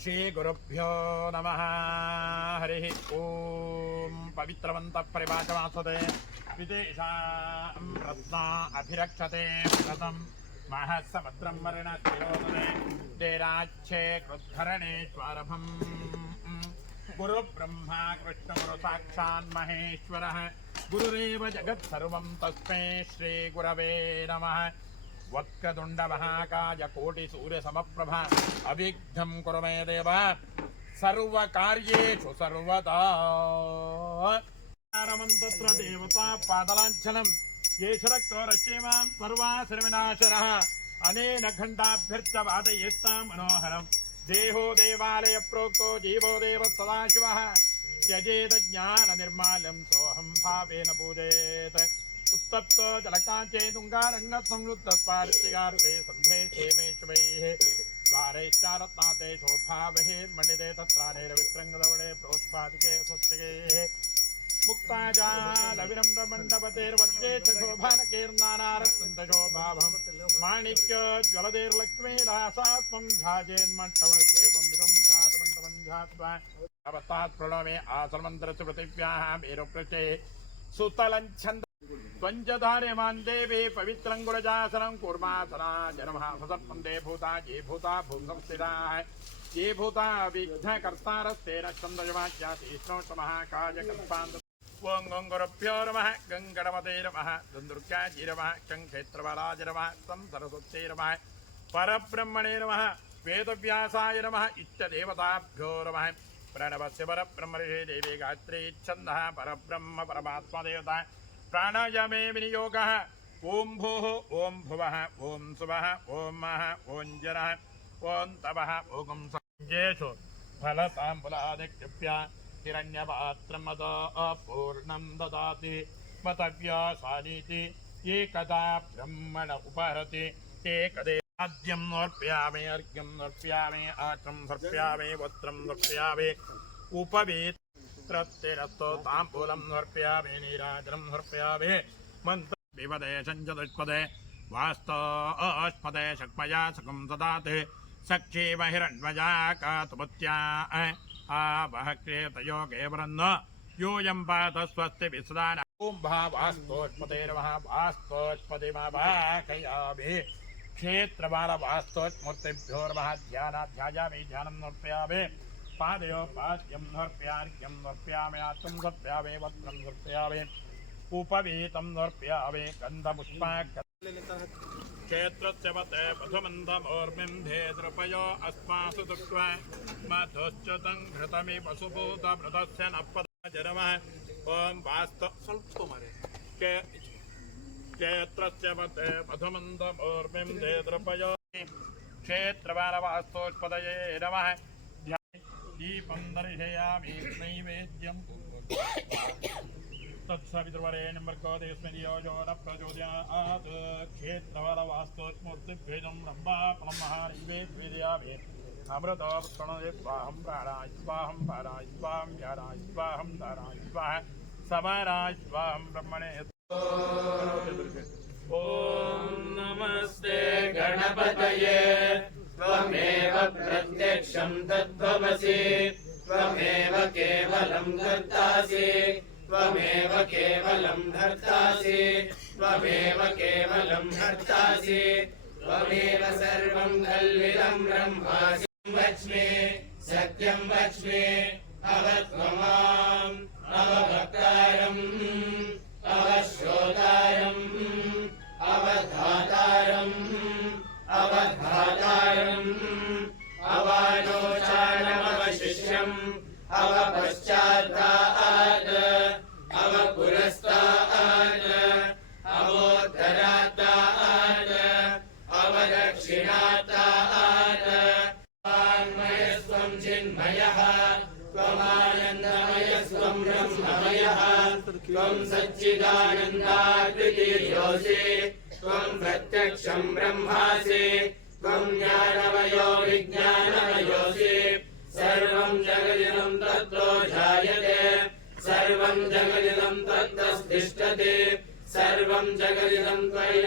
श्री गुरुभ्यो नमः। हरि ओम। पवित्रवन्तः परिवाचमासते विदेशां रत्ना अभिरक्षते व्रतं महत्समुद्रं वरुणस्तिरोदने देराच्छे कृद्धरणेश्वरभम् गुरुब्रह्मा कृष्णगुरु साक्षान् महेश्वरः गुरुरेव जगत्सर्वं तस्मै श्रीगुरवे नमः। वक्रतुंड महाकाय कोटि सूर्य समप्रभा अविघ्नं कुरु मे देव सर्वकार्येषु सर्वदा। तत्र देवता पादलाञ्छनं येषरक्तोरश्रीमां सर्वासुरविनाशनः अनेन खण्डाभ्यर्थ वादयेत्तां मनोहरं देहो देवालय प्रोक्तो जीवो देव सदाशिवः त्यजेत ज्ञाननिर्माल्यं सोऽहं भावेन पूजेत। उत्तप्त जलकांचे तुंगारंग संयुक्त स्पार्शिगार्थे संधे क्षेमेश्वैः द्वारैश्चारत्नाते शोभावहे मण्डिते तत्रानेरवित्रङ्गदवळे प्रोत्पादिके स्वस्तिके मुक्ताजालविनम्रमण्डपतेर्मध्ये च शोभानकीर्नानारत्नशोभाभं माणिक्य ज्वलदेर्लक्ष्मीदासात्मं ध्याजेन्मण्डपसेवं विदं ध्यातमण्डपं ध्यात्वा अवतात् प्रणवे आसनमन्त्रस्य पृथिव्याः मेरुपृष्ठे सुतलञ्छन्द त्वञ्जधार्यमान् देवे पवित्रं गुणजासनं कुर्मासना जनमः फसत्पन्दे भूता ये भूता भूसंस्थिताः ये भूता विघ्नकर्तारस्तेन छन्दयमाज्ञातीष्णोत्तमः काजकल्पान् ॐ गङ्गुरुभ्यो नमः गङ्गणमते नमः दुन्दुर्गायै नमः गङ्क्षेत्रबलाय नमः तं सरस्वत्यै नमः परब्रह्मणे नमः वेदव्यासाय नमः इष्टदेवताभ्यो नमः प्रणवस्य परब्रह्मर्षे देवी गायत्री छन्दः परब्रह्म परमात्मा देवता प्राणायामे विनियोगः ओं भूः ओं भुवः ओं सुवः ओं महः ओं जरः ओं तपः ओं संजेषु फलताम्बुलादिकृप्य हिरण्यपात्रमदा अपूर्णं ददाति मतव्यासानीति एकदा ब्रह्मण उपहरति एकदे आद्यं नर्प्यामि अर्घ्यं नर्प्यामि आचं सर्प्यामि वस्त्रं नर्प्यामि उपवेत् त्रत्तिरस्तो ताम्बूलं नर्प्यामि नीराजनं नर्प्यामि मन्त्र विपदे सञ्चदुष्पदे वास्तोष्पदे शक्मया सुखं ददाति सक्षीव हिरण्मया कातुमत्या आवह क्रियतयोगे वरन्न यूयं पात स्वस्ति विसदान ॐ भावास्तोष्पदे नमः वास्तोष्पदिमवाकयामि क्षेत्रबालवास्तोष्मूर्तिभ्यो नमः ध्यानाध्यायामि ध्यानं नर्प्यामि पादयो पाद्यं नर्प्यार्घ्यं नर्प्यामि आत्मं नर्प्यामि वस्त्रं नर्प्यामि उपवीतं नर्प्यामि गन्धपुष्पाक्षेत्रस्य वते मधुमन्दमोर्मिं धेद्रपयो अस्मासु दुःख्वा मधुश्च्युतं घृतमि वसुभूतमृतस्य नपदजनमः ॐ वास्त क्षेत्रस्य वते मधुमन्दमोर्मिं धेद्रपयो क्षेत्रबालवास्तोष्पदये नमः दीपं दर्शयामि नैवेद्यं तत्सवितुर्वरेण्यं भर्गो देवस्मै धियो यो न प्रचोदयात् क्षेत्रबालवास्तोष्मूर्तिभेदं ब्रह्मापणं महानैवेद्यामि अमृतोत्तणये स्वाहं प्राणाय स्वाहं पाराय स्वाहं व्याराय स्वाहं दाराय स्वाहा समाराय स्वाहं ब्रह्मणे। ॐ नमस्ते गणपतये त्वमेव प्रत्यक्षं तत्त्वमसि त्वमेव केवलं कर्तासि त्वमेव केवलं धर्तासि त्वमेव केवलं हर्तासि त्वमेव सर्वं कल्विदं ब्रह्मासि वच्मि सत्यं वच्मि अवत्वमाम् अवभक्तारम् अवश्रोतारम् अवधातारम् अवधातारम् अवानोचानमवशिष्यम् अवपश्चात्तात् अवपुरस्तात् अवोत्तरात्तात् अवदक्षिणात्तात् वाङ्मयस्त्वं चिन्मयः त्वमानन्दमयस्त्वं ब्रह्ममयः त्वं सच्चिदानन्दाद्वितीयोऽसि त्वं प्रत्यक्षं ब्रह्मासि त्वं ज्ञानमयो विज्ञानमयोऽसि सर्वं जगदिदं तत्तो जायते सर्वं जगदिदं तत्तस्तिष्ठति सर्वं जगदिदं त्वयि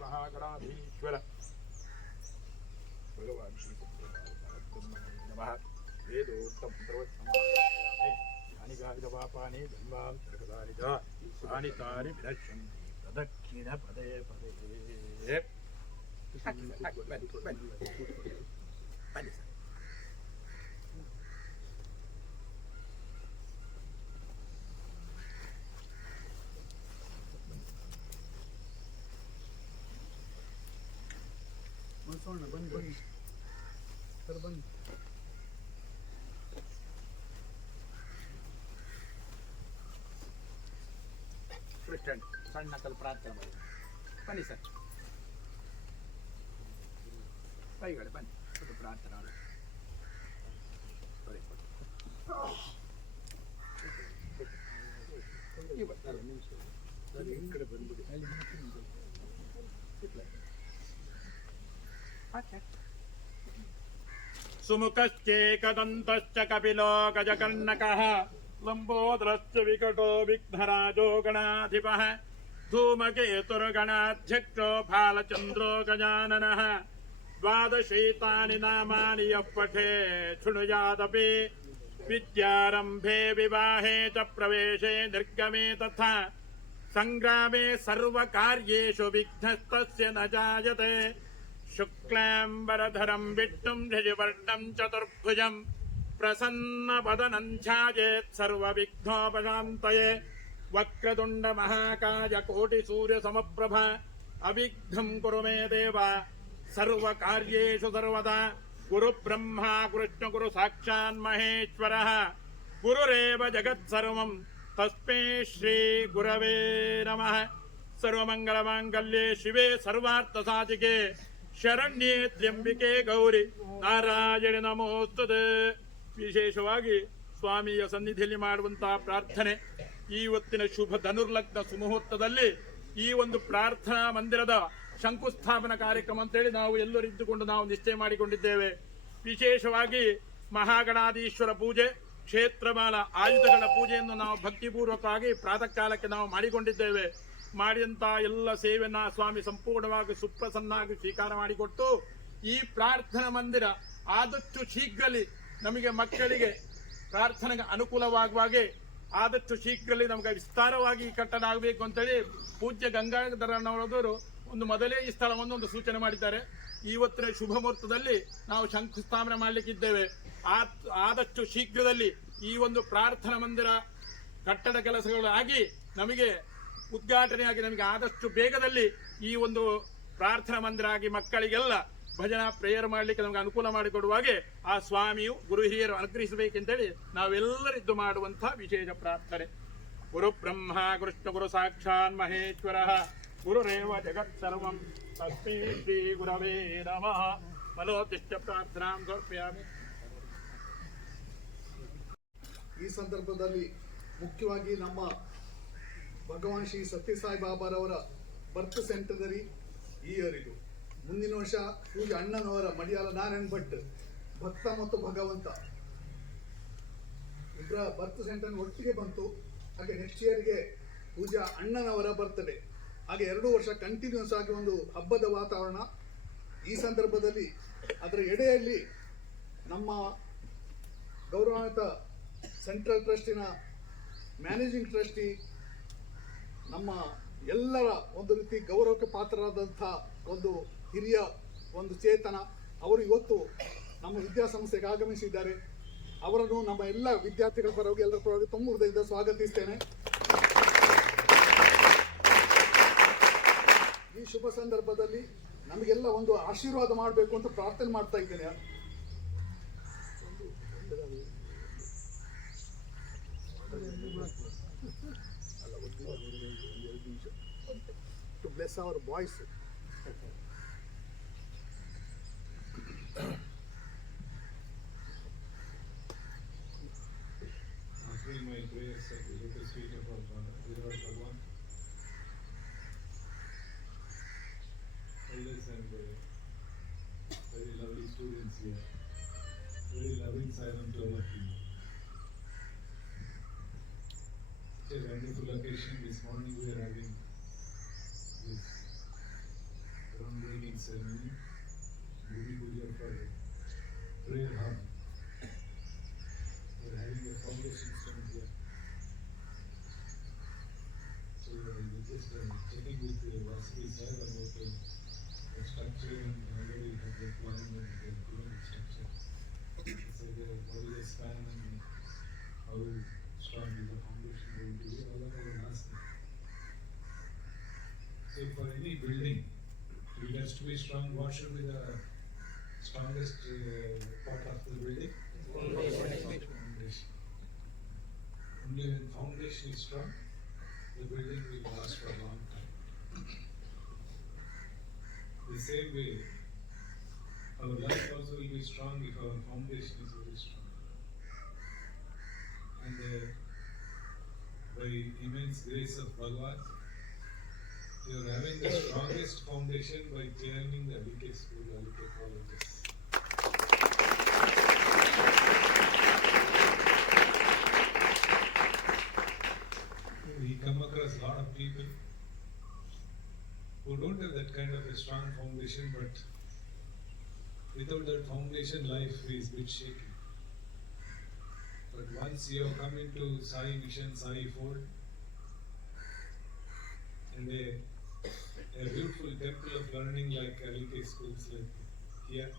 महागणाधीश्वर भगवान् श्री नमः। वेदोक्तं प्रवचनामि यानि गायपापानि जन्मान् सर्वदानि तानि तानि विनश्यन्ति तदक्षिण पदे पदे। ಬನ್ನಿ ಸರ್ ಬನ್ನಿ. ಸಣ್ಣ ಸ್ವಲ್ಪ ಪ್ರಾರ್ಥನೆ ಮಾಡಿ ಬನ್ನಿ ಸರ್. ಕೈಗಳು ಬನ್ನಿ ಸ್ವಲ್ಪ ಪ್ರಾರ್ಥನೆ ಮಾಡಿ. सुमुखश्चेकदन्तश्च कपिलो गजकर्णकः लम्बोदरश्च विकटो विघ्नराजो गणाधिपः धूमकेतुर्गणाध्यक्षो फालचन्द्रो गजाननः द्वादशैतानि नामानि यः पठे शृणुयादपि विद्यारम्भे विवाहे च प्रवेशे निर्गमे तथा सङ्ग्रामे सर्वकार्येषु विघ्नस्तस्य न जायते शुक्लाम्बरधरं विष्णुं ध्वजवर्णं चतुर्भुजं प्रसन्नवदनं ध्यायेत् सर्वविघ्नोपशान्तये वक्रतुण्डमहाकाय कोटिसूर्यसमप्रभ अविघ्नं कुरु मे देव सर्वकार्येषु सर्वदा गुरुब्रह्मा गुरुष्णुगुरु साक्षान् महेश्वरः गुरुरेव जगत्सर्वं तस्मै श्रीगुरवे नमः। सर्वमङ्गलमाङ्गल्ये शिवे सर्वार्थसाधिके ಶರಣ್ಯೇ ತ್ರ್ಯಂಬಿಕೆ ಗೌರಿ ನಾರಾಯಣ ನಮೋಸ್ತುತೆ. ವಿಶೇಷವಾಗಿ ಸ್ವಾಮಿಯ ಸನ್ನಿಧಿಯಲ್ಲಿ ಮಾಡುವಂತಹ ಪ್ರಾರ್ಥನೆ ಇವತ್ತಿನ ಶುಭ ಧನುರ್ಲಗ್ನ ಸುಮುಹೂರ್ತದಲ್ಲಿ ಈ ಒಂದು ಪ್ರಾರ್ಥನಾ ಮಂದಿರದ ಶಂಕುಸ್ಥಾಪನಾ ಕಾರ್ಯಕ್ರಮ ಅಂತೇಳಿ ನಾವು ಎಲ್ಲರೂ ಇದ್ದುಕೊಂಡು ನಾವು ನಿಶ್ಚಯ ಮಾಡಿಕೊಂಡಿದ್ದೇವೆ. ವಿಶೇಷವಾಗಿ ಮಹಾಗಣಾಧೀಶ್ವರ ಪೂಜೆ, ಕ್ಷೇತ್ರಮಾಲ ಆಯುಧಗಳ ಪೂಜೆಯನ್ನು ನಾವು ಭಕ್ತಿಪೂರ್ವಕವಾಗಿ ಪ್ರಾತಃ ಕಾಲಕ್ಕೆ ನಾವು ಮಾಡಿಕೊಂಡಿದ್ದೇವೆ. ಮಾಡಿದಂತ ಎಲ್ಲ ಸೇವೆಯನ್ನ ಸ್ವಾಮಿ ಸಂಪೂರ್ಣವಾಗಿ ಸುಪ್ರಸನ್ನಾಗಿ ಸ್ವೀಕಾರ ಮಾಡಿಕೊಟ್ಟು ಈ ಪ್ರಾರ್ಥನಾ ಮಂದಿರ ಆದಷ್ಟು ಶೀಘ್ರಲಿ ನಮಗೆ ಮಕ್ಕಳಿಗೆ ಪ್ರಾರ್ಥನೆಗೆ ಅನುಕೂಲವಾಗುವಾಗೆ ಆದಷ್ಟು ಶೀಘ್ರಲಿ ನಮಗೆ ವಿಸ್ತಾರವಾಗಿ ಈ ಕಟ್ಟಡ ಆಗಬೇಕು ಅಂತೇಳಿ ಪೂಜ್ಯ ಗಂಗಾಧರನವರು ಒಂದು ಮೊದಲೇ ಈ ಸ್ಥಳವನ್ನು ಒಂದು ಸೂಚನೆ ಮಾಡಿದ್ದಾರೆ. ಇವತ್ತಿನ ಶುಭ ಮುಹೂರ್ತದಲ್ಲಿ ನಾವು ಶಂಕುಸ್ಥಾಪನೆ ಮಾಡಲಿಕ್ಕಿದ್ದೇವೆ. ಆದಷ್ಟು ಶೀಘ್ರದಲ್ಲಿ ಈ ಒಂದು ಪ್ರಾರ್ಥನಾ ಮಂದಿರ ಕಟ್ಟಡ ಕೆಲಸಗಳು ಆಗಿ ನಮಗೆ ಉದ್ಘಾಟನೆಯಾಗಿ ನಮಗೆ ಆದಷ್ಟು ಬೇಗದಲ್ಲಿ ಈ ಒಂದು ಪ್ರಾರ್ಥನಾ ಮಂದಿರ ಆಗಿ ಮಕ್ಕಳಿಗೆಲ್ಲ ಭಜನಾ ಪ್ರೇಯರ್ ಮಾಡಲಿಕ್ಕೆ ನಮಗೆ ಅನುಕೂಲ ಮಾಡಿಕೊಡುವಾಗೆ ಆ ಸ್ವಾಮಿಯು ಗುರು ಹಿರಿಯರು ಅನುಗ್ರಹಿಸಬೇಕೆಂತೇಳಿ ನಾವೆಲ್ಲರಿದ್ದು ಮಾಡುವಂತಹ ವಿಶೇಷ ಪ್ರಾರ್ಥನೆ. ಗುರು ಬ್ರಹ್ಮ ಕೃಷ್ಣ ಗುರು ಸಾಕ್ಷಾನ್ ಮಹೇಶ್ವರ ಗುರುರೇವ ಜಗತ್ ಸರ್ವಂ ತಸ್ಮೈ ಶ್ರೀ ಗುರವೇ ನಮಃ. ಮನೋತಿಷ್ಠ ಪ್ರಾರ್ಥನಾಂ ಸಮರ್ಪಯಾಮಿ. ಈ ಸಂದರ್ಭದಲ್ಲಿ ಮುಖ್ಯವಾಗಿ ನಮ್ಮ ಭಗವಾನ್ ಶ್ರೀ ಸತ್ಯಸಾಯಿ ಬಾಬಾರವರ ಬರ್ತ್ ಸೆಂಟನರಿ ಈ ಇಯರ್ ಇದು. ಮುಂದಿನ ವರ್ಷ ಪೂಜೆ ಅಣ್ಣನವರ ಮಡಿಯಾಲ ನಾರಾಯಣ್ ಭಟ್ ಭಕ್ತ ಮತ್ತು ಭಗವಂತ ಇಬ್ಬರ ಬರ್ತ್ ಸೆಂಟರ್ ಒಟ್ಟಿಗೆ ಬಂತು. ಹಾಗೆ ನೆಕ್ಸ್ಟ್ ಇಯರ್ಗೆ ಪೂಜಾ ಅಣ್ಣನವರ ಬರ್ತ್ಡೇ, ಹಾಗೆ 2 ವರ್ಷ ಕಂಟಿನ್ಯೂಸ್ ಆಗಿ ಒಂದು ಹಬ್ಬದ ವಾತಾವರಣ. ಈ ಸಂದರ್ಭದಲ್ಲಿ ಅದರ ಎಡೆಯಲ್ಲಿ ನಮ್ಮ ಗೌರವಾನ್ವಿತ ಸೆಂಟ್ರಲ್ ಟ್ರಸ್ಟಿನ ಮ್ಯಾನೇಜಿಂಗ್ ಟ್ರಸ್ಟಿ, ನಮ್ಮ ಎಲ್ಲರ ಒಂದು ರೀತಿ ಗೌರವಕ್ಕೆ ಪಾತ್ರರಾದಂಥ ಒಂದು ಹಿರಿಯ ಒಂದು ಚೇತನ ಅವರು ಇವತ್ತು ನಮ್ಮ ವಿದ್ಯಾಸಂಸ್ಥೆಗೆ ಆಗಮಿಸಿದ್ದಾರೆ. ಅವರನ್ನು ನಮ್ಮ ಎಲ್ಲ ವಿದ್ಯಾರ್ಥಿಗಳ ಪರವಾಗಿ ಎಲ್ಲರ ಪರವಾಗಿ ತುಂಬ ಹೃದಯದಿಂದ ಸ್ವಾಗತಿಸ್ತೇನೆ. ಈ ಶುಭ ಸಂದರ್ಭದಲ್ಲಿ ನಮಗೆಲ್ಲ ಒಂದು ಆಶೀರ್ವಾದ ಮಾಡಬೇಕು ಅಂತ ಪ್ರಾರ್ಥನೆ ಮಾಡ್ತಾ ಇದ್ದೇನೆ. To bless our boys. Offering my prayers at the lotus feet of our Lord Bhagwan, elders and very lovely students here, very loving silent to all of you. It's a wonderful occasion. This morning we are having this groundbreaking ceremony, Bhumi Puja for prayer hub. We are having a foundation stone here. So we just checking with Vasily sir about the structure, and already have the planning and the given structure. So what is the span and how strong is the foundation going to be, all of our asking. So for any building, it has to be strong. What should be the strongest part of the building? Foundation. Only when foundation is strong, the building will last for a long time. The same way, our life also will be strong if our foundation is very strong. And by immense grace of Bhagwan, you are having the strongest foundation by joining the LK school, LK colleges. We come across a lot of people who don't have that kind of a strong foundation, but without that foundation, life is a bit shaky. But once you have come into Sai Mission, Sai Fold, and a beautiful temple of learning like LK schools like here,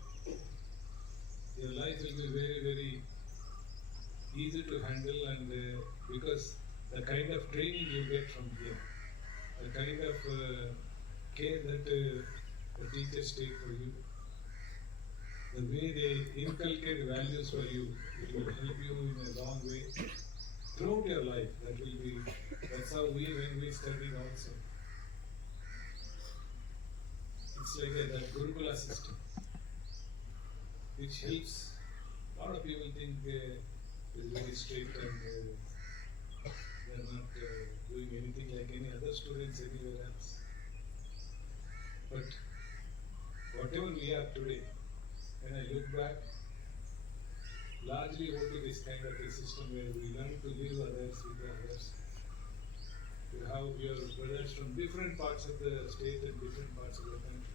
your life will be very, very easy to handle, and because the kind of training you get from here, the kind of care that the teachers take for you, the way they inculcate values for you, it will help you in a long way throughout your life. That's how when we studied also. It's like that Gurukula system, which helps. A lot of people think it's very strict and they're not doing anything like any other students anywhere else. But whatever we are today, when I look back, largely owed to this kind of a system where we learn to live others with others. You have your brothers from different parts of the state and different parts of the country.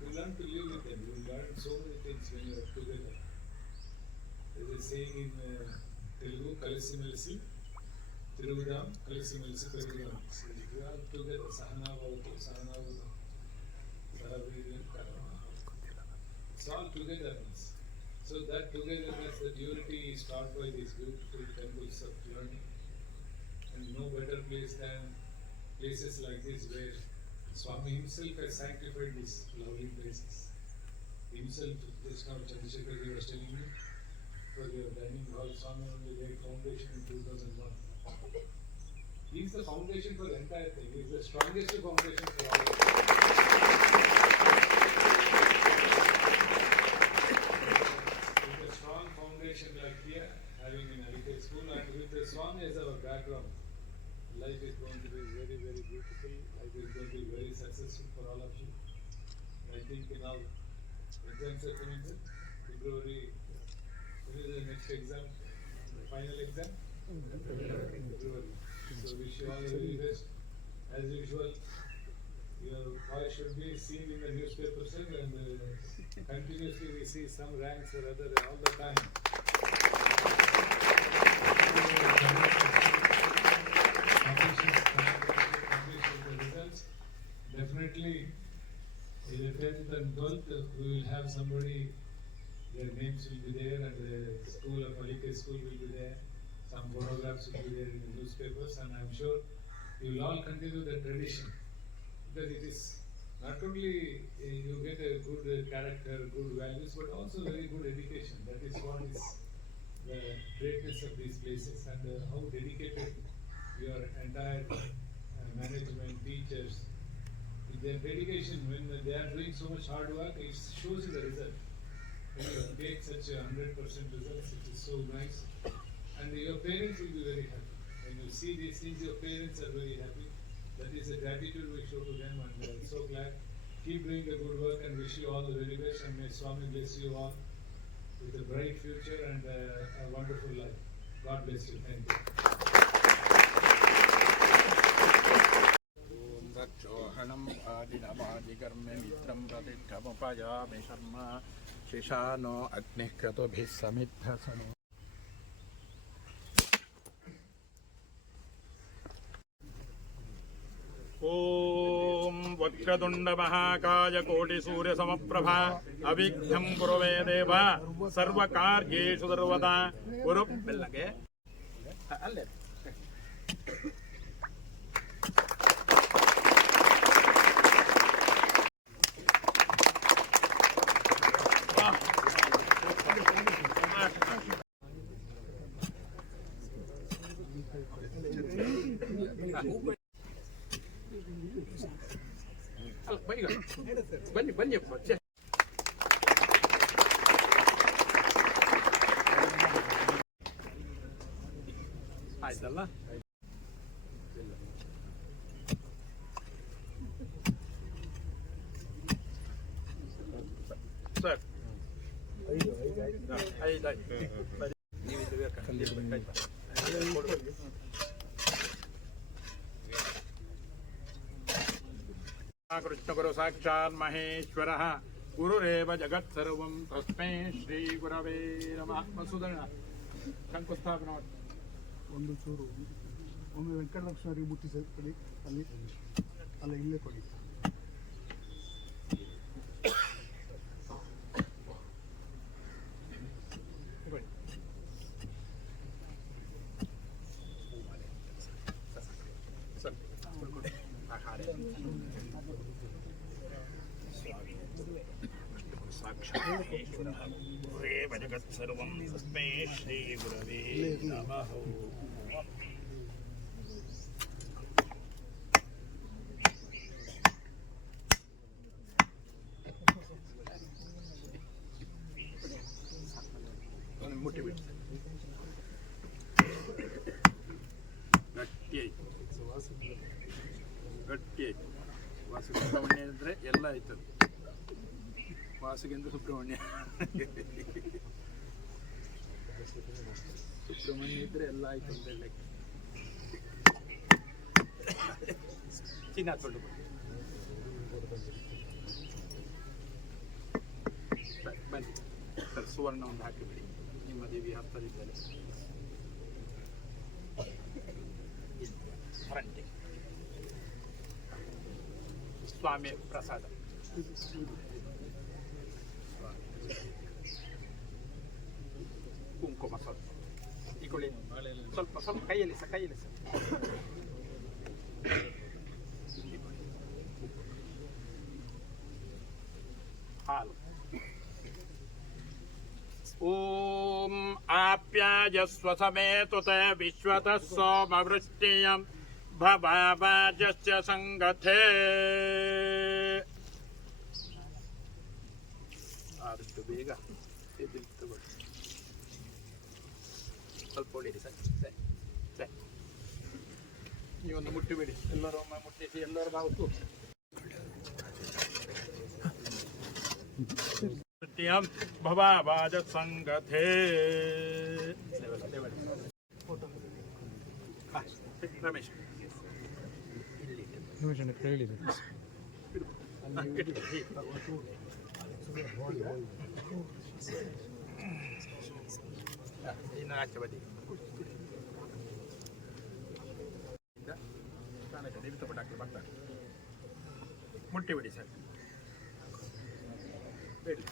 You learn to live with them. You learn so many things when you are together. There's a saying in Telugu, Kalisi Melisi, Tiruvudam, Kalisi Melisi, Perugudam. So you are together, Sahana Bhavatu, Sahana Bhavatu, Saravidyan, Karama. It's all togetherness. So that togetherness, that unity is taught by these beautiful temples of learning. And no better place than places like this where Swami himself has sanctified these lovely places. Himself, just now Chandrasekhar was telling me, for your dining hall, Swami only laid foundation in 2001. He is the foundation for the entire thing. He is the strongest foundation for all of us. With a strong foundation like here, having an LK school, and with the Swami as our background, life is going to be very, very beautiful. Life is going to be very successful for all of you. And I think now exams are coming in February. When is the next exam? The final exam? February. So wish you all the very best. As usual, your voice should be seen in the newspapers and continuously we see some ranks or other all the time. Definitely, in the 10th and 12th, we will have somebody, their names will be there, and the school of LK school will be there. Some photographs will be there in the newspapers, and I'm sure you will all continue the tradition because it is not only you get a good character, good values, but also very good education. That is what is the greatness of these places, and how dedicated your entire management, teachers, their dedication when they are doing so much hard work, it shows you the result. When you take such a 100% results, it is so nice, and your parents will be very happy. When you see these things, your parents are very happy. That is a gratitude we show to them, and we are so glad. Keep doing the good work and wish you all the very best, and may Swami bless you all with a bright future and a wonderful life. God bless you. Thank you. रक्षोहणम् आदिनमादिकर्मे मित्रं प्रतिष्ठमुपयामि शर्मा शिशानो अग्निः क्रतुभिः समिद्धसनो ॐ वक्रतुण्डमहाकाय कोटिसूर्यसमप्रभा अविघ्नं कुरु मे देव सर्वकार्येषु सर्वदा गुरु ಬೆಲ್ಲಗೆ ಅಲ್ಲೇ ಅಲ್ಲ ಬನ್ನಿ ಬನ್ನಿ ಆಯ್ತಲ್ಲ ಸರ್ ಐದಾಯ್ತು ನೀವು ಇದು ಬೇಕಾಯ್ತಾ कृष्ण गुरु साक्षात् महेश्वरः गुरुरेव जगत्सर्वं तस्मै श्री गुरवे नमः ಮಸೂದಣ್ಣ ಶಂಕುಸ್ಥಾಪನೆ ಮಾಡಿ ಒಂದು ಚೂರು ಒಮ್ಮೆ ವೆಂಕಟಲಕ್ಷ್ಮಿ ಮುಟ್ಟಿಸಿ ಕೊಡಿ ಅಲ್ಲಿ ಅಲ್ಲ ಇಲ್ಲೇ ಕೊಡಿ गुरुरेव जगत्सर्वं तस्मै श्री गुरवे नमः ಮುಟ್ಟಿ ಬಿಡಿ ಗಟ್ಟಿ ಆಯ್ತು ವಾಸು ಸುಬ್ರಹ್ಮಣ್ಯ ಅಂದರೆ ಎಲ್ಲ ಆಯ್ತು ವಾಸುಗೆಂದು ಸುಬ್ರಹ್ಮಣ್ಯ ಸುಬ್ರಹ್ಮಣ್ಯ ಇದ್ರೆ ಎಲ್ಲ ಆಯ್ತು ಅಂತ ಹೇಳಿ ಚಿನ್ನ ಹಾಕೊಂಡು ಬನ್ನಿ ಸರ್ ಸುವರ್ಣ ಒಂದು ಹಾಕಿಬಿಡಿ ನಿಮ್ಮ ದೇವಿ ಹಸ್ತದಿದ್ದಲ್ಲಿ ಫ್ರಂಟಿಗೆ ಸ್ವಾಮಿ ಪ್ರಸಾದ ಕುಂಕುಮ ಸ್ವಲ್ಪ ಇಕೊಳ್ಳಿ ಸ್ವಲ್ಪ ಸ್ವಲ್ಪ ಕೈಯಲ್ಲಿ ಸರ್ ಹಾಲು ಓಂ ಆಪ್ಯಾಯಸ್ವ ಸಮೇತುತ ವಿಶ್ವತಃ ಸೋಮವೃಷ್ಟಿಯಂ ಭವಾಜಸ್ಯ ಸಂಗಥೇ ಆದಷ್ಟು ಬೇಗ ತಗೊಳ್ಳಿ ಸ್ವಲ್ಪ ಹೊಡೀರಿ ಸರ್ ನೀವೊಂದು ಮುಟ್ಟಿಬಿಡಿ ಎಲ್ಲರೂ ಒಮ್ಮೆ ಮುಟ್ಟಿಸಿ ಎಲ್ಲರೂ ಬಾವುತು ಭವಾಜ ಸಂಗಥೇ ರಮೇಶ್ ಇನ್ನು ಆಚೆ ಬದಿ ಬರ್ತಾರೆ ಮುಟ್ಟಿ ಬಿಡಿ ಸರ್ ಬೇಡಿ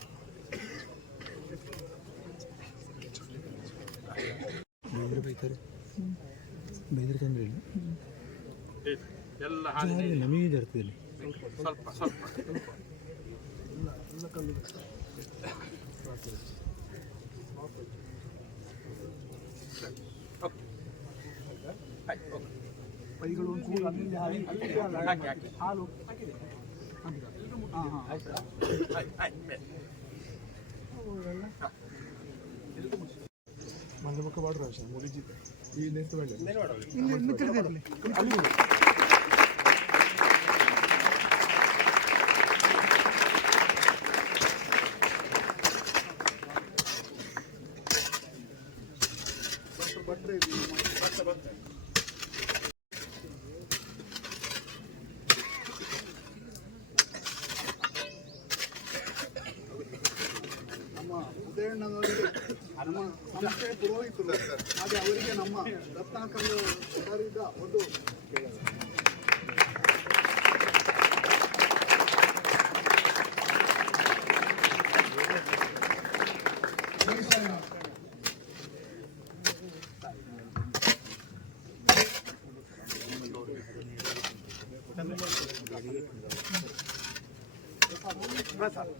ಬೈದ್ರೆ ತೊಂದರೆ ಇಲ್ಲ ಎಲ್ಲ ಹಾಲು ನಮಗೆ ಇರ್ತದೆ ಸ್ವಲ್ಪ ಸ್ವಲ್ಪ ಓಕೆ ಆಯ್ತು ಓಕೆ ಕೈಗಳು ಒಂಚೂರು ಅಲ್ಲಿಂದ ಹಾಕಿ ಹಾಕಿ ಹಾಲು ಹಾಂ ಹಾಂ ಆಯ್ತು ಆಯ್ತು ಆಯ್ತು माझं मग वाढ राहायचं मुलीची ही नेत वेळ ನಮ್ಮ ಉದಯಣ್ಣನವರಿಗೆ ನಮ್ಮ ಸಂಸ್ಥೆ ಪುರೋಹಿತರು ಹಾಗೆ ಅವರಿಗೆ ನಮ್ಮ ರತ್ನಾಕರ್ ಅವರಿಂದ ಒಂದು ಪ್ರಸಾದ್